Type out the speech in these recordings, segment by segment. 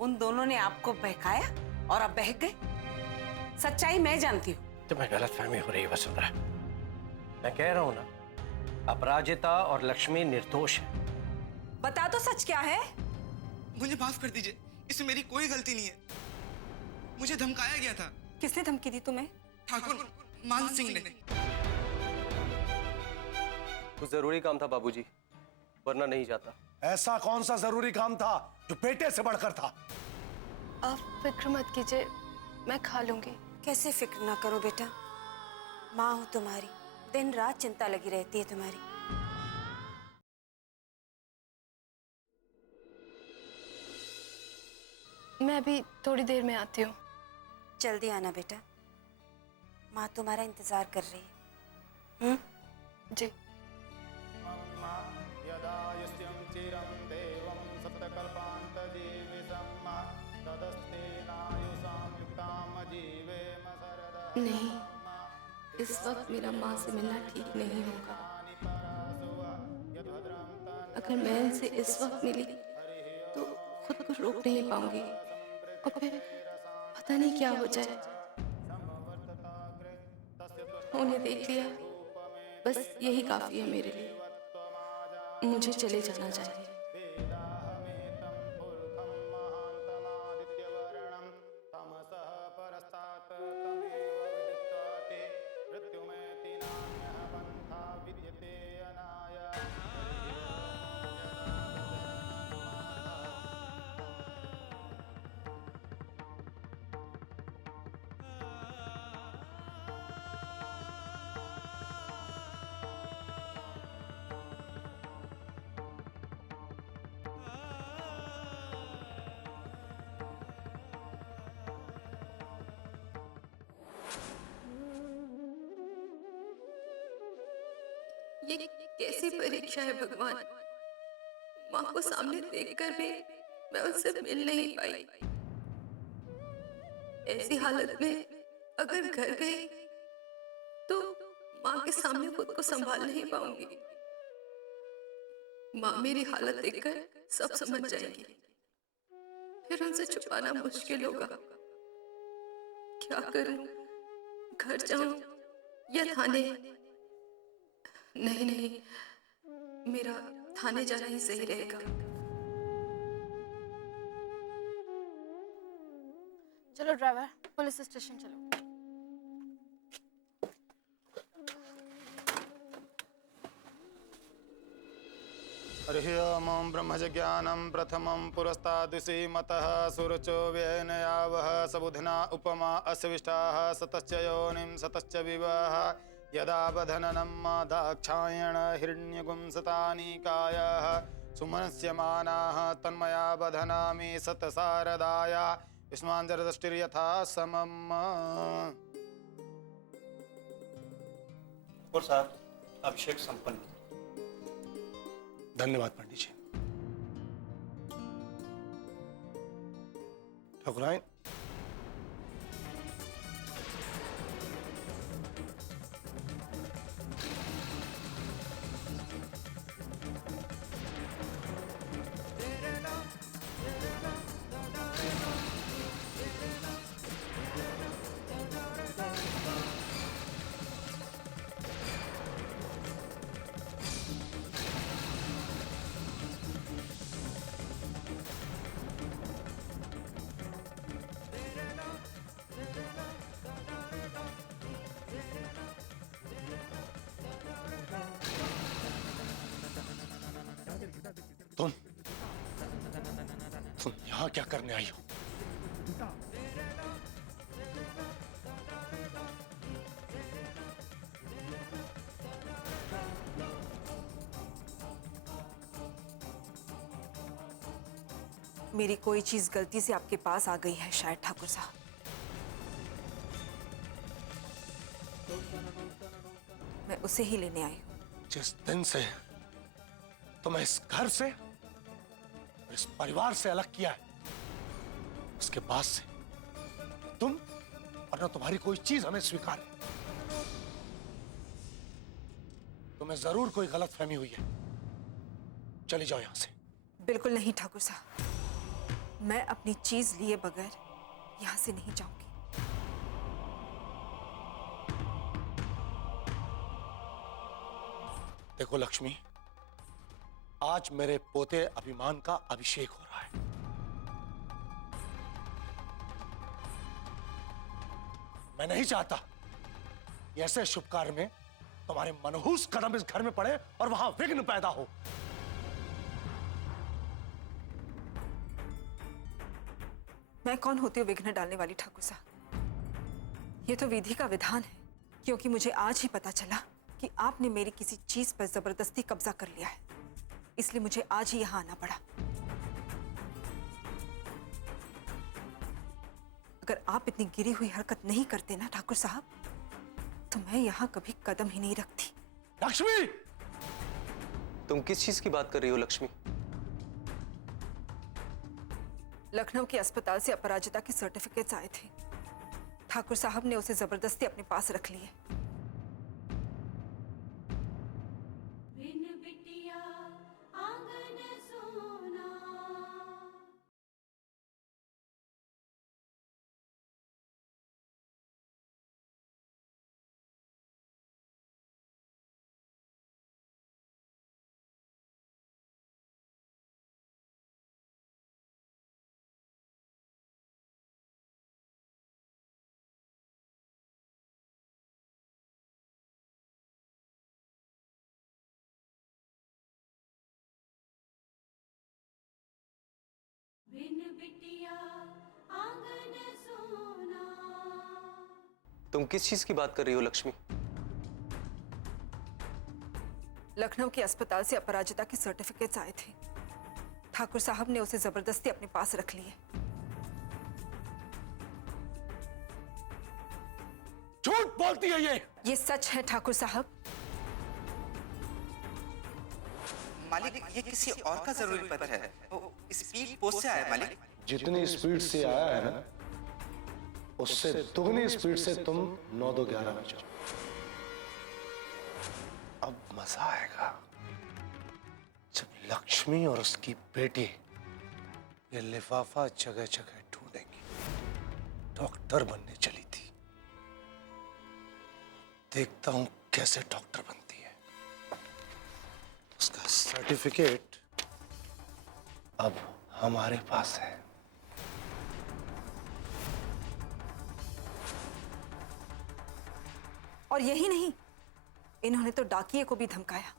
उन दोनों ने आपको बहकाया और आप बहक गए। सच्चाई मैं जानती हूँ। तुम्हें गलतफहमी हो रही है वसुंधरा। मैं कह रहा हूं ना, अपराजिता और लक्ष्मी निर्दोष है। बता तो सच क्या है। मुझे माफ कर दीजिए, इसमें मेरी कोई गलती नहीं है। मुझे धमकाया गया था। किसने धमकी दी तुम्हें? ठाकुर मान सिंह ने। कुछ जरूरी काम था बाबूजी, वरना नहीं जाता। ऐसा कौन सा जरूरी काम था जो बेटे से बढ़कर था? आप फिक्र मत कीजिए, मैं खा लूंगी। कैसे फिक्र ना करो बेटा, माँ हो तुम्हारी, दिन रात चिंता लगी रहती है तुम्हारी। मैं अभी थोड़ी देर में आती हूँ। जल्दी आना बेटा, माँ तुम्हारा इंतजार कर रही है। जी। नहीं, इस वक्त मेरा माँ से मिलना ठीक नहीं होगा। अगर मैं इनसे इस वक्त मिली तो खुद को रोक नहीं पाऊंगी और फिर पता नहीं क्या हो जाए। उन्हें देख लिया, बस यही काफी है मेरे लिए। मुझे चले जाना चाहिए। ये कैसी परीक्षा है भगवान। माँ को सामने देखकर भी मैं उनसे मिल नहीं पाई। ऐसी हालत में अगर घर गई तो माँ के सामने खुद को संभाल नहीं पाऊंगी। माँ मेरी हालत देखकर सब समझ जाएगी, फिर उनसे छुपाना मुश्किल होगा। क्या करूं? घर जाऊं या थाने? नहीं नहीं, मेरा थाने जाना ही सही रहेगा। चलो ड्राइवर, पुलिस स्टेशन चलो। हरि ओम ब्रह्मज्ञानं प्रथमं पुरस्तादुषीमतः सुरचो व्ययनयावः सबुधना उपमा अस्विष्टाः सतश्च योनिं सतश्च विवाह यदा बधननं दाक्षायण हिरण्यगुंसतानिकायाः सुमनस्यमानाः तन्मया बधनामि सतसारदाया युष्माञ्जरदृष्टिर्यथा समम्। और साहब, अभिषेक संपन्न। धन्यवाद पंडित जी। ठाकुराइन, तुम यहां क्या करने आई हो? मेरी कोई चीज गलती से आपके पास आ गई है शायद ठाकुर साहब। मैं उसे ही लेने आई हूं। जिस दिन से तुम्हें इस घर से, इस परिवार से अलग किया है, उसके बाद से तुम और न तुम्हारी कोई चीज हमें स्वीकार है। तुम्हें जरूर कोई गलतफहमी हुई है। चली जाओ यहां से। बिल्कुल नहीं ठाकुर साहब, मैं अपनी चीज लिए बगैर यहां से नहीं जाऊंगी। देखो लक्ष्मी, आज मेरे पोते अभिमान का अभिषेक हो रहा है। मैं नहीं चाहता कि ऐसे शुभ कार्य में तुम्हारे मनहूस कदम इस घर में पड़े और वहां विघ्न पैदा हो। मैं कौन होती हूँ विघ्न डालने वाली ठाकुर साहब? ये तो विधि का विधान है, क्योंकि मुझे आज ही पता चला कि आपने मेरी किसी चीज पर जबरदस्ती कब्जा कर लिया है, इसलिए मुझे आज ही यहां आना पड़ा। अगर आप इतनी गिरी हुई हरकत नहीं करते ना ठाकुर साहब, तो मैं यहां कभी कदम ही नहीं रखती। लक्ष्मी! तुम किस चीज की बात कर रही हो लक्ष्मी? लखनऊ के अस्पताल से अपराजिता के सर्टिफिकेट्स आए थे। ठाकुर साहब ने उसे जबरदस्ती अपने पास रख लिए। तुम किस चीज की बात कर रही हो लक्ष्मी? लखनऊ के अस्पताल से अपराजिता के सर्टिफिकेट्स आए थे। ठाकुर साहब ने उसे जबरदस्ती अपने पास रख लिए। झूठ बोलती है ये सच है ठाकुर साहब। मालिक, ये किसी और का जरूरी पत्र है। वो स्पीड पोस्ट से आया है मालिक। जितनी स्पीड से आया है ना, उससे दुगनी स्पीड से तुम 9-2-11 में जाओ। अब मजा आएगा जब लक्ष्मी और उसकी बेटी ये लिफाफा जगह जगह ढूंढेंगी। डॉक्टर बनने चली थी, देखता हूं कैसे डॉक्टर बनती है। उसका सर्टिफिकेट अब हमारे पास है। और यही नहीं, इन्होंने तो डाकिये को भी धमकाया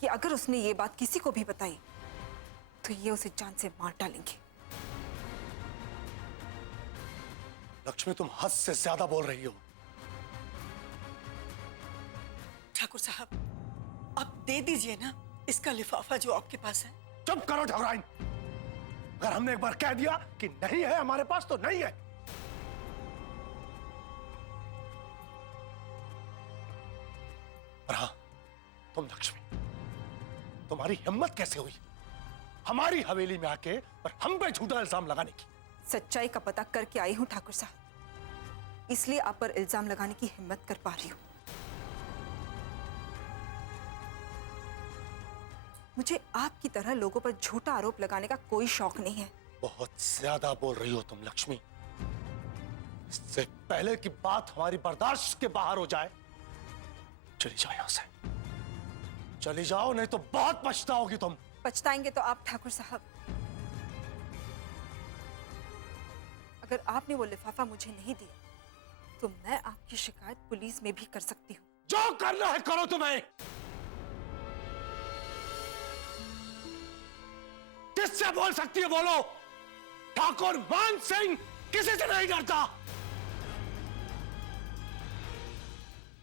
कि अगर उसने ये बात किसी को भी बताई तो ये उसे जान से मार डालेंगे। लक्ष्मी, तुम हद से ज्यादा बोल रही हो। ठाकुर साहब, आप दे दीजिए ना इसका लिफाफा जो आपके पास है। चुप करो ठाकुराइन। अगर हमने एक बार कह दिया कि नहीं है हमारे पास तो नहीं है। पर हाँ, तुम लक्ष्मी, तुम्हारी हिम्मत कैसे हुई हमारी हवेली में आके और हम पे झूठा इल्जाम लगाने की? सच्चाई का पता करके आई हूं ठाकुर साहब, इसलिए आप पर इल्जाम लगाने की हिम्मत कर पा रही हूं। मुझे आपकी तरह लोगों पर झूठा आरोप लगाने का कोई शौक नहीं है। बहुत ज्यादा बोल रही हो तुम लक्ष्मी। इससे पहले कि बात हमारी बर्दाश्त के बाहर हो जाए, चली जाओ यहां से। चली जाओ, नहीं तो बहुत पछताओगी तुम। पछताएंगे तो आप ठाकुर साहब। अगर आपने वो लिफाफा मुझे नहीं दिया तो मैं आपकी शिकायत पुलिस में भी कर सकती हूँ। जो करना है करो तुम्हें। किससे बोल सकती है बोलो। ठाकुर मान सिंह किसी से नहीं डरता।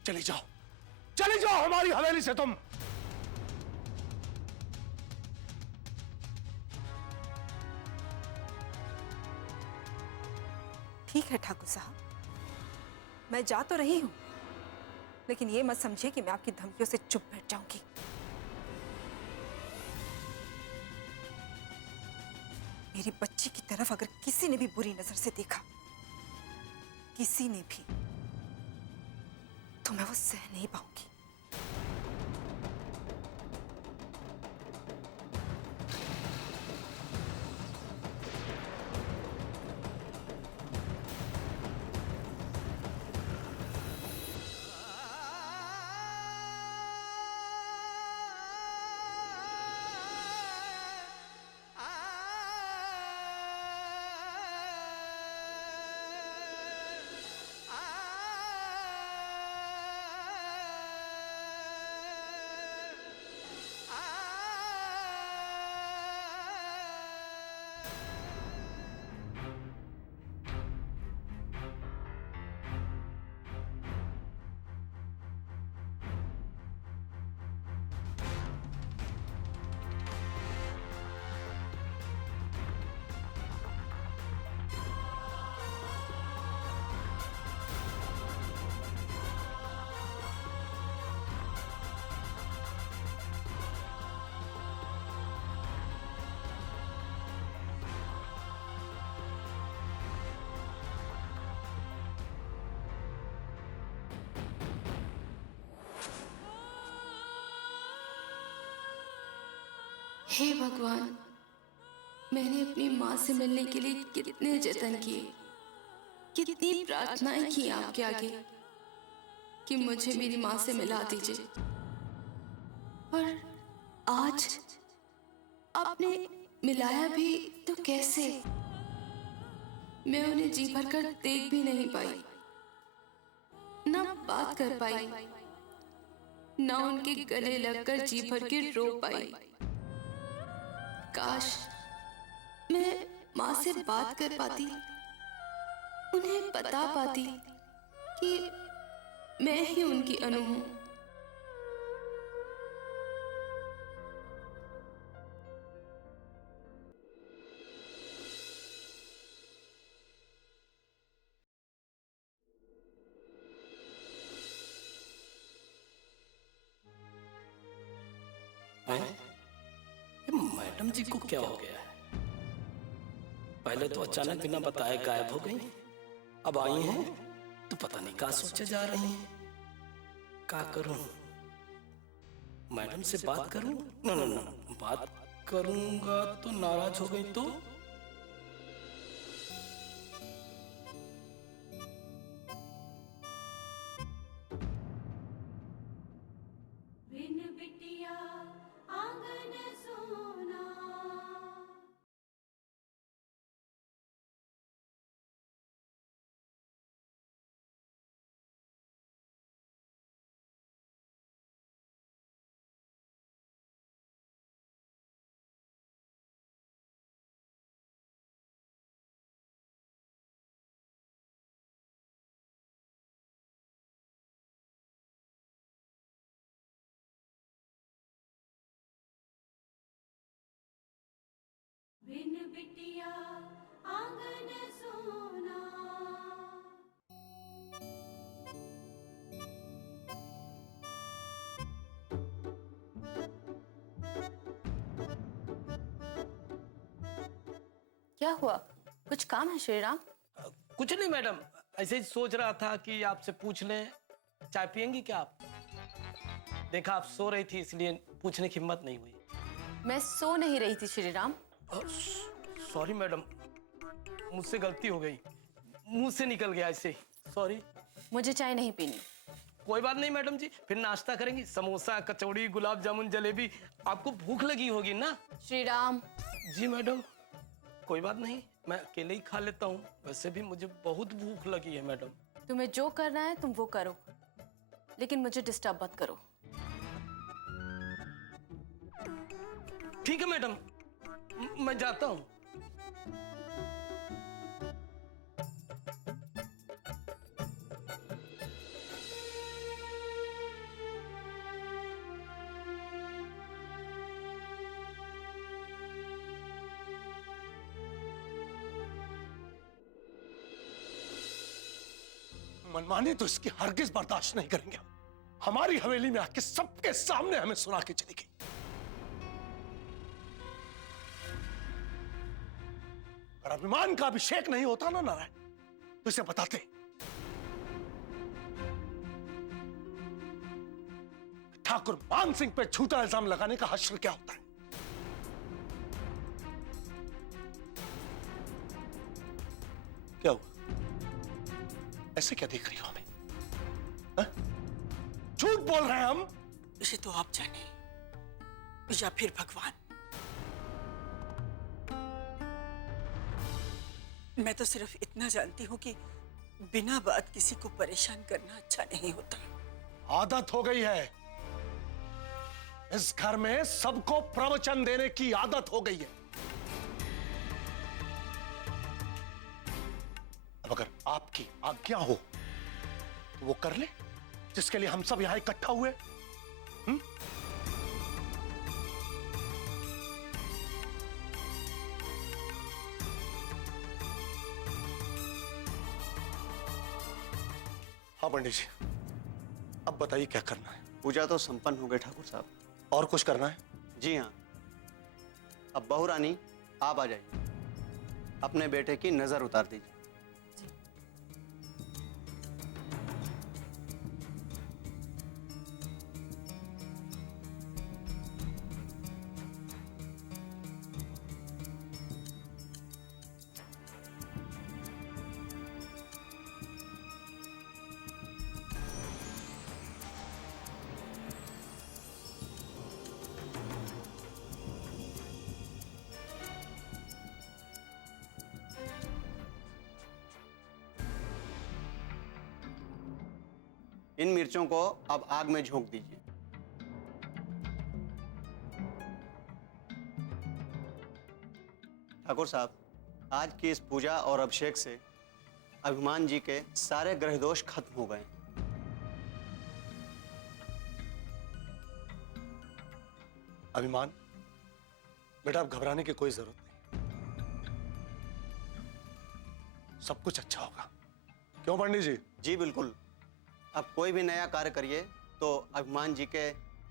चली जाओ, चली जाओ हमारी हवेली से तुम। ठीक है ठाकुर साहब, मैं जा तो रही हूं, लेकिन ये मत समझिए कि मैं आपकी धमकियों से चुप बैठ जाऊंगी। मेरी बच्ची की तरफ अगर किसी ने भी बुरी नजर से देखा, किसी ने भी, तो मैं वो सह नहीं पाऊंगी। हे भगवान, मैंने अपनी माँ से मिलने के लिए कितने जतन किए, कितनी प्रार्थनाएं की आपके आगे कि मुझे मेरी माँ से मिला दीजिए। पर आज आपने मिलाया भी तो कैसे? मैं उन्हें जी भर कर देख भी नहीं पाई, ना बात कर पाई, ना उनके गले लगकर जी भर के रो पाई। काश मैं माँ से बात कर पाती, उन्हें बता पाती कि मैं ही उनकी अनु हूं। मैडम जी को क्या हो गया है? पहले तो अचानक बिना बताए गायब हो गई, अब आई हैं तो पता नहीं क्या सोचे जा रही हैं। क्या करूं? मैडम से बात करूं? ना, बात करूंगा तो नाराज हो गई तो? बिन बिटिया आंगन सोना। क्या हुआ? कुछ काम है श्रीराम? कुछ नहीं मैडम, ऐसे ही सोच रहा था कि आपसे पूछ लें, चाय पियेंगी क्या आप? देखा आप सो रही थी इसलिए पूछने की हिम्मत नहीं हुई। मैं सो नहीं रही थी श्रीराम। सॉरी मैडम, मुझसे गलती हो गई, मुंह से निकल गया ऐसे ही, सॉरी। मुझे चाय नहीं पीनी। कोई बात नहीं मैडम जी, फिर नाश्ता करेंगी, समोसा, कचौड़ी, गुलाब जामुन, जलेबी। आपको भूख लगी होगी ना? श्रीराम। जी मैडम, कोई बात नहीं, मैं अकेले ही खा लेता हूँ। वैसे भी मुझे बहुत भूख लगी है मैडम। तुम्हें जो करना है तुम वो करो, लेकिन मुझे डिस्टर्ब मत करो। ठीक है मैडम, मैं जाता हूँ। मनमानी तो इसकी हरगिज बर्दाश्त नहीं करेंगे हम। हमारी हवेली में आके सबके सामने हमें सुना के चली गई। अगर अभिमान का अभिषेक नहीं होता ना नारायण, तो इसे बताते। ठाकुर मान सिंह पे झूठा इल्जाम लगाने का हश्र क्या होता है? क्या हुआ? ऐसे क्या देख रही हो हमें? झूठ बोल रहे हैं हम? इसे तो आप जाने या फिर भगवान। मैं तो सिर्फ इतना जानती हूँ कि बिना बात किसी को परेशान करना अच्छा नहीं होता। आदत हो गई है। इस घर में सबको प्रवचन देने की आदत हो गई है। अब अगर आपकी आज्ञा हो तो वो कर ले जिसके लिए हम सब यहां इकट्ठा हुए। हाँ पंडित जी, अब बताइए क्या करना है? पूजा तो संपन्न हो गई ठाकुर साहब। और कुछ करना है? जी हाँ, अब बहू रानी आप आ जाइए, अपने बेटे की नजर उतार दीजिए। इन मिर्चों को अब आग में झोंक दीजिए। ठाकुर साहब, आज की इस पूजा और अभिषेक से अभिमान जी के सारे ग्रह दोष खत्म हो गए। अभिमान, बेटा अब घबराने की कोई जरूरत नहीं, सब कुछ अच्छा होगा। क्यों पंडित जी? जी बिल्कुल। अब कोई भी नया कार्य करिए तो अभिमान जी के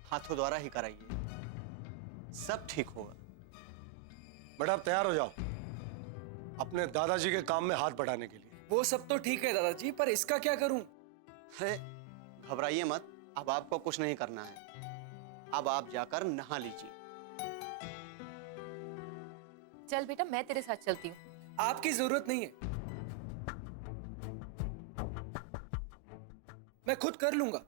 हाथों द्वारा ही कराइए, सब ठीक होगा। बेटा अब तैयार हो जाओ अपने दादाजी के काम में हाथ बढ़ाने के लिए। वो सब तो ठीक है दादाजी, पर इसका क्या करूं? है, घबराइए मत, अब आपको कुछ नहीं करना है। अब आप जाकर नहा लीजिए। चल बेटा, मैं तेरे साथ चलती हूँ। आपकी जरूरत नहीं है, मैं खुद कर लूंगा।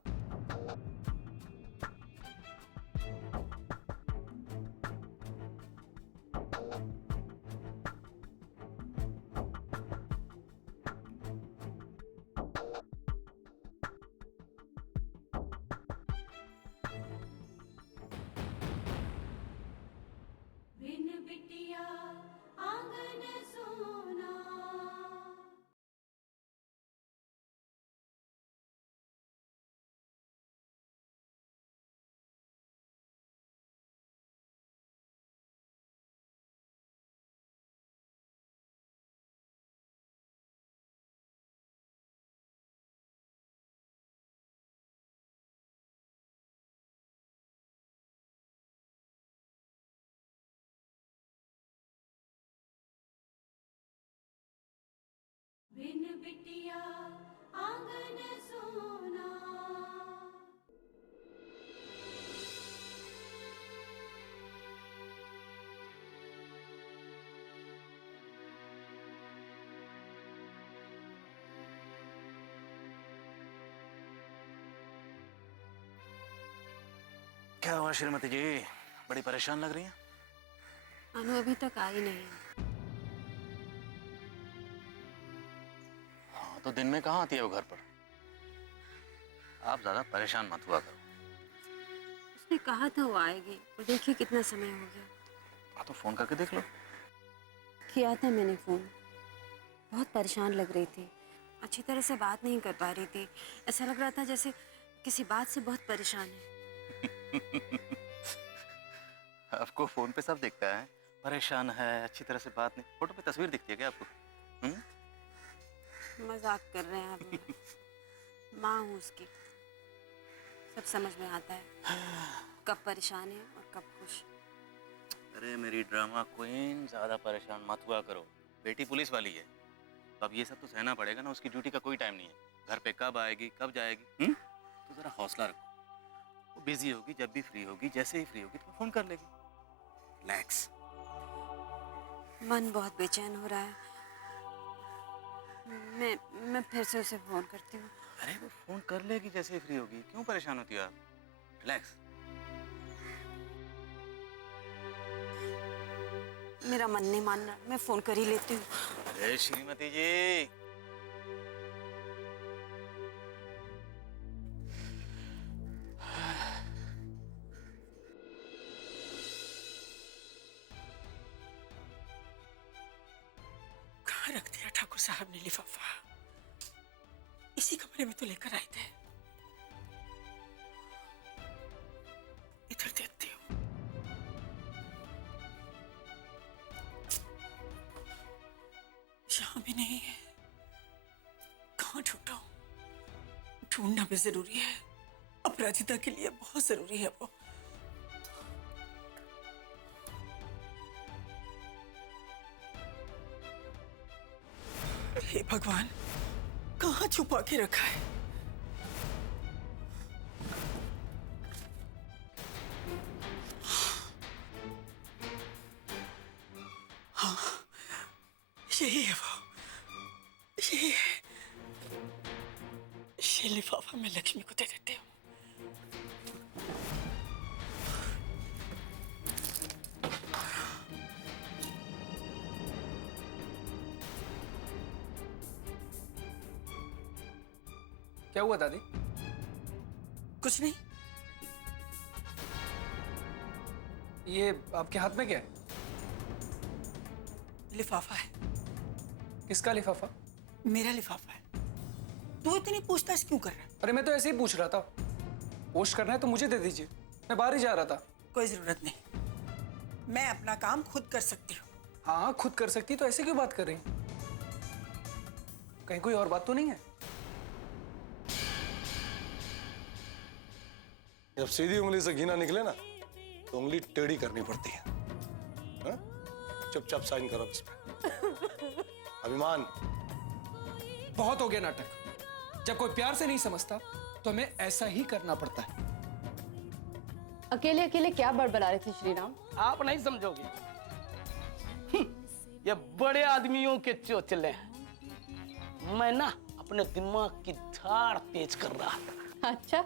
बिन बिटिया आंगन सोना। बिन बिटिया आंगन सोना। क्या हुआ श्रीमती जी, बड़ी परेशान लग रही हैं? अनु अभी तक आई नहीं। हाँ, तो दिन में कहाँ आती है वो घर पर? आप ज्यादा परेशान मत हुआ करो। उसने कहा था वो आएगी, और देखिए कितना समय हो गया। हाँ, तो फोन करके देख लो। किया था मैंने फोन, बहुत परेशान लग रही थी, अच्छी तरह से बात नहीं कर पा रही थी। ऐसा लग रहा था जैसे किसी बात से बहुत परेशान है। आपको फोन पे सब दिखता है, परेशान है, अच्छी तरह से बात नहीं। फोटो पे तस्वीर दिखती है क्या आपको? मजाक कर रहे हैं आप। माँ हूँ उसकी, सब समझ में आता है कब परेशान है और कब खुश। अरे मेरी ड्रामा क्वीन, ज्यादा परेशान मत हुआ करो। बेटी पुलिस वाली है, तो अब ये सब तो सहना पड़ेगा ना। उसकी ड्यूटी का कोई टाइम नहीं है। घर पे कब आएगी, कब जाएगी, तो जरा हौसला रखो। वो बिजी होगी, जब भी फ्री होगी, जैसे ही फ्री होगी तो फोन कर लेगी। रिलैक्स। मन बहुत बेचैन हो रहा है। मैं फिर से उसे फोन करती हूँ। अरे वो फोन कर लेगी जैसे ही फ्री होगी, क्यों परेशान होती हो आप? रिलैक्स। मेरा मन नहीं मान रहा, मैं फोन कर ही लेती हूँ। अरे श्रीमती जी, कहाँ रख दिया ठाकुर साहब ने लिफाफा? इसी कमरे में तो लेकर आए थे। इधर देखती हूँ। यहाँ भी नहीं है। कहाँ ढूंढूं? ढूंढना भी जरूरी है, अपराजिता के लिए बहुत जरूरी है वो। हे भगवान, कहाँ छुपा के रखा है? हाँ, यही है वो, यही है। ये लिफाफा मैं लक्ष्मी को दे देती हूँ। क्या हुआ दादी? कुछ नहीं। ये आपके हाथ में क्या है? लिफाफा है। किसका लिफाफा? मेरा लिफाफा है। तू इतनी पूछताछ क्यों कर रहा है? अरे मैं तो ऐसे ही पूछ रहा था। पोस्ट करना है तो मुझे दे दीजिए, मैं बाहर ही जा रहा था। कोई जरूरत नहीं, मैं अपना काम खुद कर सकती हूँ। हाँ खुद कर सकती, तो ऐसे क्यों बात कर रही? कहीं कोई और बात तो नहीं है? जब सीधी उंगली से घी ना निकले ना तो उंगली टेढ़ी करनी पड़ती है। हाँ? चुपचाप साइन करो इस पे। अभिमान। बहुत हो गया नाटक। जब कोई प्यार से नहीं समझता तो हमें ऐसा ही करना पड़ता है। अकेले अकेले क्या बड़बड़ा रहे थे श्रीराम? आप नहीं समझोगे। ये बड़े आदमियों के चोचले हैं। मैं ना अपने दिमाग की धार तेज कर रहा था। अच्छा,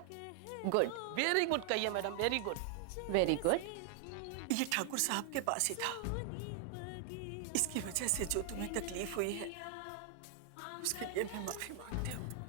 गुड। वेरी गुड कहिए madam, very good. Very good. ये ठाकुर साहब के पास ही था। इसकी वजह से जो तुम्हें तकलीफ हुई है उसके लिए मैं माफी मांगती हूँ।